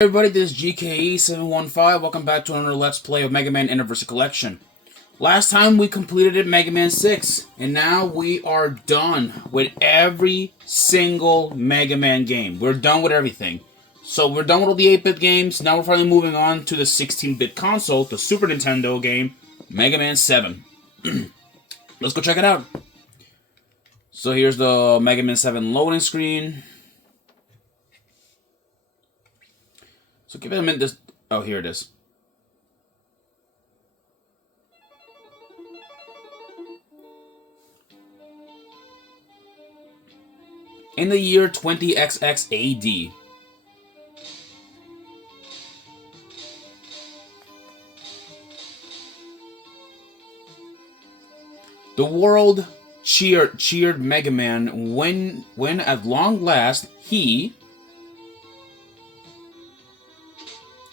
Everybody, this is GKE715. Welcome back to another Let's Play of Mega Man Anniversary Collection. Last time we completed it, Mega Man 6, and now we are done with every single Mega Man game. We're done with everything. So we're done with all the 8-bit games. Now we're finally moving on to the 16-bit console, the Super Nintendo game, Mega Man 7. Let's go check it out. So here's the Mega Man 7 loading screen. So give it a minute. Oh, here it is. In the year 20XX AD. The world cheered Mega Man when at long last he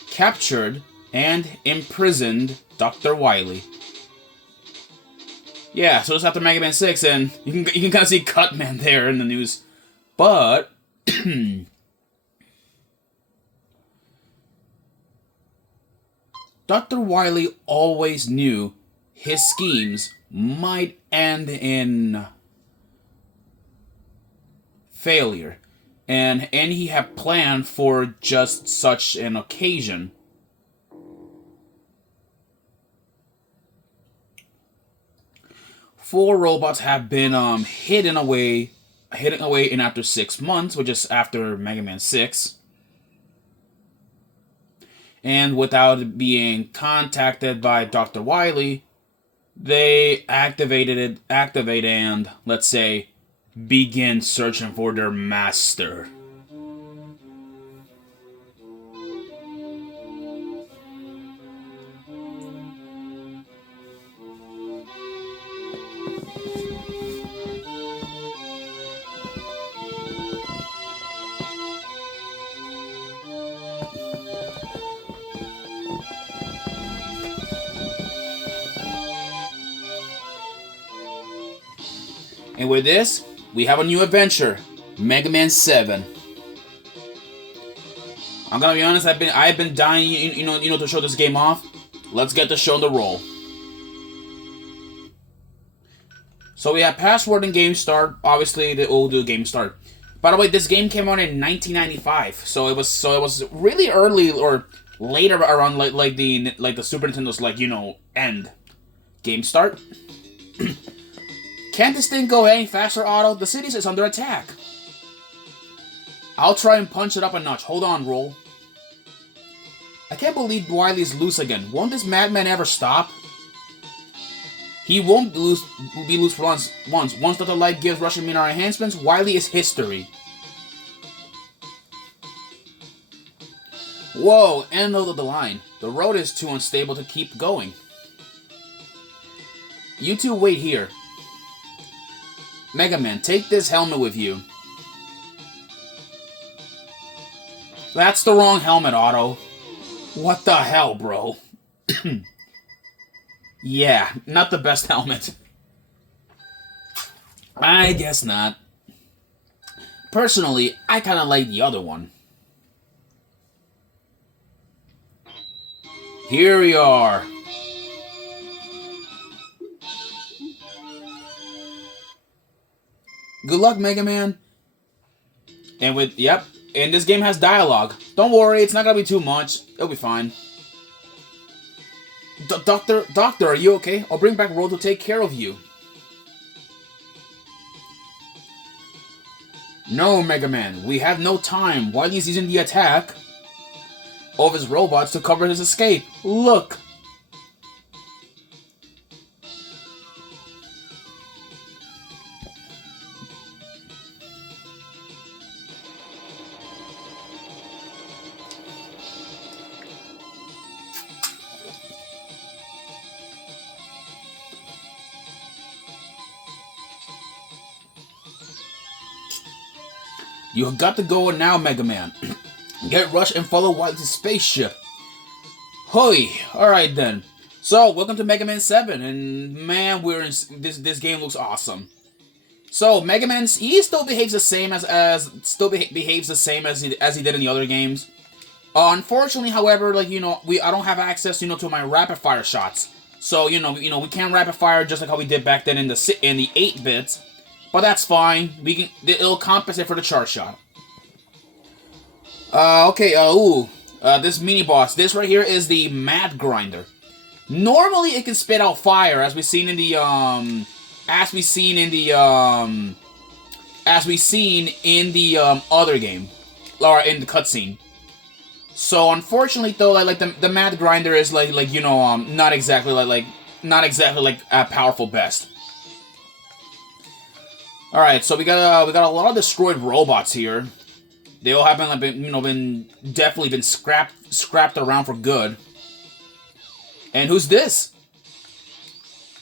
captured and imprisoned Dr. Wily. Yeah, so it's after Mega Man 6, and you can kind of see Cutman there in the news. But Dr. Wily always knew his schemes might end in failure. And he had planned for just such an occasion. Four robots have been hidden away in after 6 months, which is after Mega Man 6. And without being contacted by Dr. Wily, they activate and, let's say, begin searching for their master. And with this, we have a new adventure, Mega Man 7. I'm gonna be honest, I've been dying, you know, to show this game off. Let's get the show on the roll. So we have password and game start. Obviously, the old game start. By the way, this game came out in 1995, so it was really early or later around like the Super Nintendo's end. Game start. Can't this thing go any faster, Otto? The city is under attack. I'll try and punch it up a notch. Hold on, Roll. I can't believe Wily's loose again. Won't this madman ever stop? He won't be loose for once. Once that the light gives Russian Mineral enhancements, Wily is history. Whoa, end of the line. The road is too unstable to keep going. You two wait here. Mega Man, take this helmet with you. That's the wrong helmet, Otto. What the hell, bro? Yeah, not the best helmet. I guess not. Personally, I kinda like the other one. Here we are. Good luck, Mega Man. And and this game has dialogue. Don't worry, it's not gonna be too much. It'll be fine. Doctor, are you okay? I'll bring back Roll to take care of you. No, Mega Man, we have no time. Wily's using the attack of his robots to cover his escape. Look! You got to go now, Mega Man. Get Rush and follow Wily's spaceship. Hoi! Alright then. So, welcome to Mega Man 7, and man, this game looks awesome. So Mega Man, he still behaves the same behaves the same as he did in the other games. Unfortunately, however, like, I don't have access, to my rapid fire shots. So, we can't rapid fire just like how we did back then in the 8 bits. But that's fine. It'll compensate for the charge shot. Okay, this mini boss. This right here is the Mad Grinder. Normally, it can spit out fire, as we've seen in the, other game. Or in the cutscene. So unfortunately, though, like the Mad Grinder is not exactly a powerful best. All right, so we got a lot of destroyed robots here. They all have definitely been scrapped around for good. And who's this?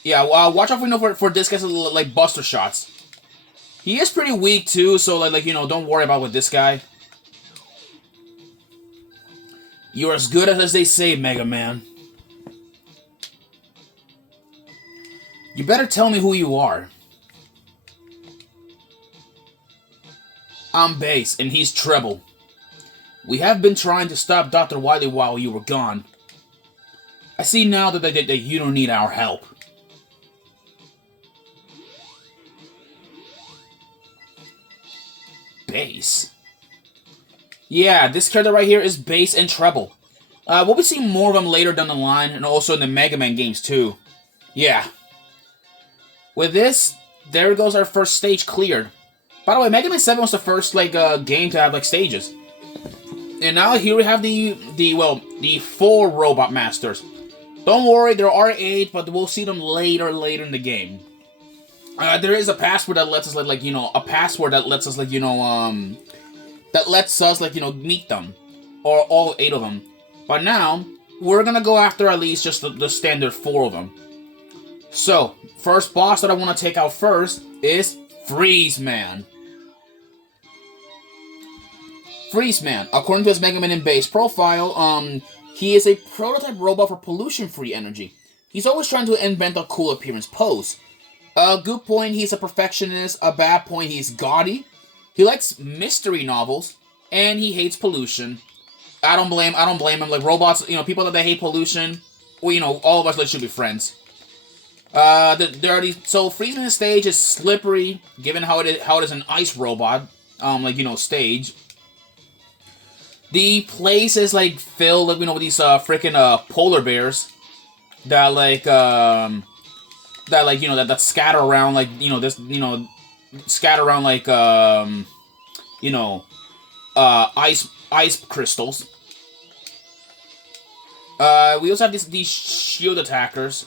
Yeah, watch out for this guy's like buster shots. He is pretty weak too, so don't worry about with this guy. You're as good as they say, Mega Man. You better tell me who you are. I'm Bass, and he's Treble. We have been trying to stop Dr. Wily while you were gone. I see now that you don't need our help. Bass? Yeah, this character right here is Bass and Treble. We'll be seeing more of them later down the line, and also in the Mega Man games too. Yeah. With this, there goes our first stage cleared. By the way, Mega Man 7 was the first game to have stages. And now here we have the 4 Robot Masters. Don't worry, there are 8, but we'll see them later in the game. There is a password that lets us meet them, or all 8 of them. But now we're gonna go after at least just the standard 4 of them. So, first boss that I want to take out first is Freeze Man. Freeze Man, according to his Mega Man in base profile, he is a prototype robot for pollution-free energy. He's always trying to invent a cool appearance pose. A good point, he's a perfectionist. A bad point, he's gaudy. He likes mystery novels, and he hates pollution. I don't blame him. Like, robots, people that they hate pollution, well, all of us should be friends. So Freezeman's stage is slippery, given how it is an ice robot, stage. The place is filled, with these freaking polar bears that that scatter around ice crystals. We also have these shield attackers.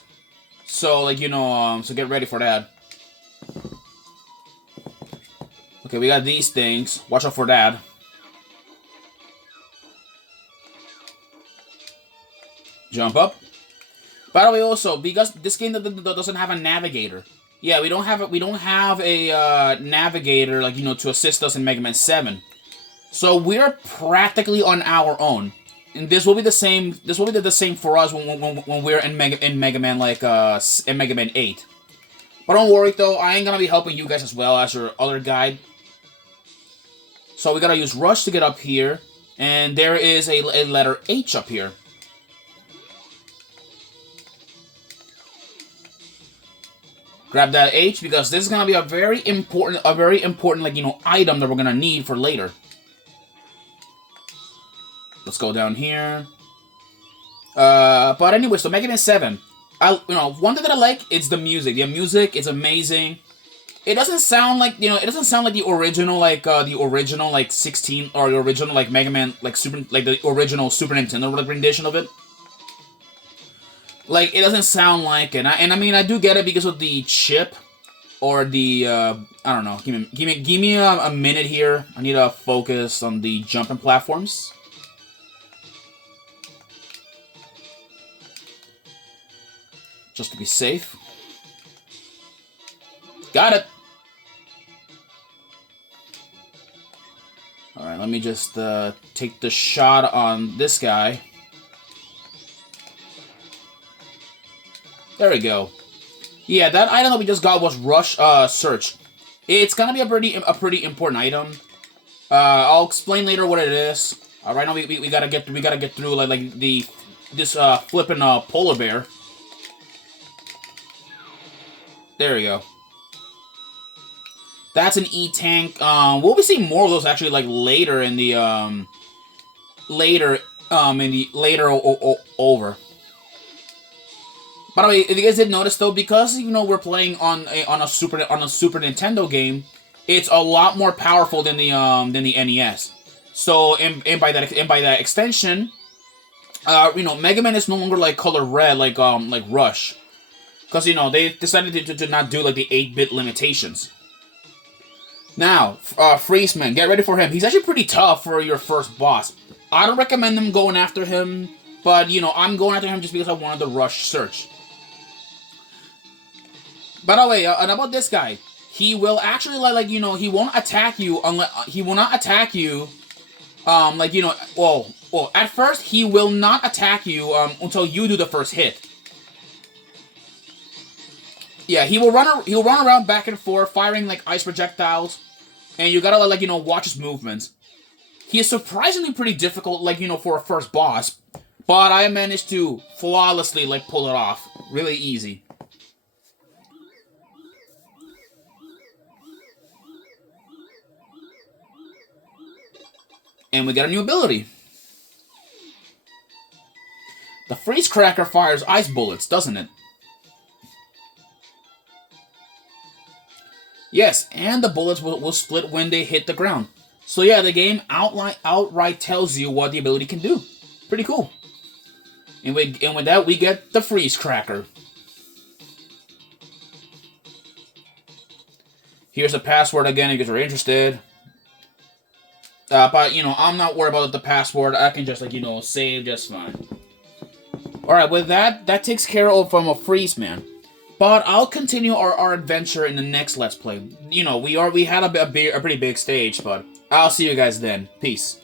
So, so get ready for that. Okay, we got these things. Watch out for that. Jump up. By the way, also, because this game doesn't have a navigator. Yeah, we don't have a navigator, to assist us in Mega Man 7. So we're practically on our own. And this will be the same. This will be the same for us when we're in Mega Man in Mega Man 8. But don't worry though, I ain't gonna be helping you guys as well as your other guide. So we gotta use Rush to get up here, and there is a letter H up here. Grab that H because this is gonna be a very important item that we're gonna need for later. Let's go down here. But anyway, so Mega Man 7. One thing that I like is the music. The music is amazing. It doesn't sound like the original 16 or the original Mega Man the original Super Nintendo rendition of it. It doesn't sound like it. I mean, I do get it because of the chip or the I don't know. Give me a minute here. I need to focus on the jumping platforms. Just to be safe. Got it! Alright, let me just take the shot on this guy. There we go. Yeah, that item that we just got was Rush Search. It's gonna be a pretty important item. I'll explain later what it is. Right now we gotta get through like this flipping polar bear. There we go. That's an E-Tank. We'll be seeing more of those actually like later in the over. By the way, if you guys did notice though, because we're playing on a Super Nintendo game, it's a lot more powerful than the NES. So and by that extension, Mega Man is no longer like color red like Rush, because they decided to not do like the 8-bit limitations. Now, Freezeman, get ready for him. He's actually pretty tough for your first boss. I don't recommend them going after him, but, I'm going after him just because I wanted the rush search. By the way, and about this guy, he will actually, he won't attack you unless, he will not attack you, at first, he will not attack you, until you do the first hit. Yeah, he'll run around back and forth, firing, like, ice projectiles. And you gotta, watch his movements. He is surprisingly pretty difficult, for a first boss. But I managed to flawlessly, pull it off. Really easy. And we got a new ability. The Freeze Cracker fires ice bullets, doesn't it? Yes, and the bullets will split when they hit the ground. So yeah, the game outright tells you what the ability can do. Pretty cool. And with that, we get the Freeze Cracker. Here's the password again, if you're interested. But, I'm not worried about the password. I can just, save just fine. Alright, with that takes care of from a Freezeman. But I'll continue our adventure in the next Let's Play. We had a pretty big stage, but I'll see you guys then. Peace.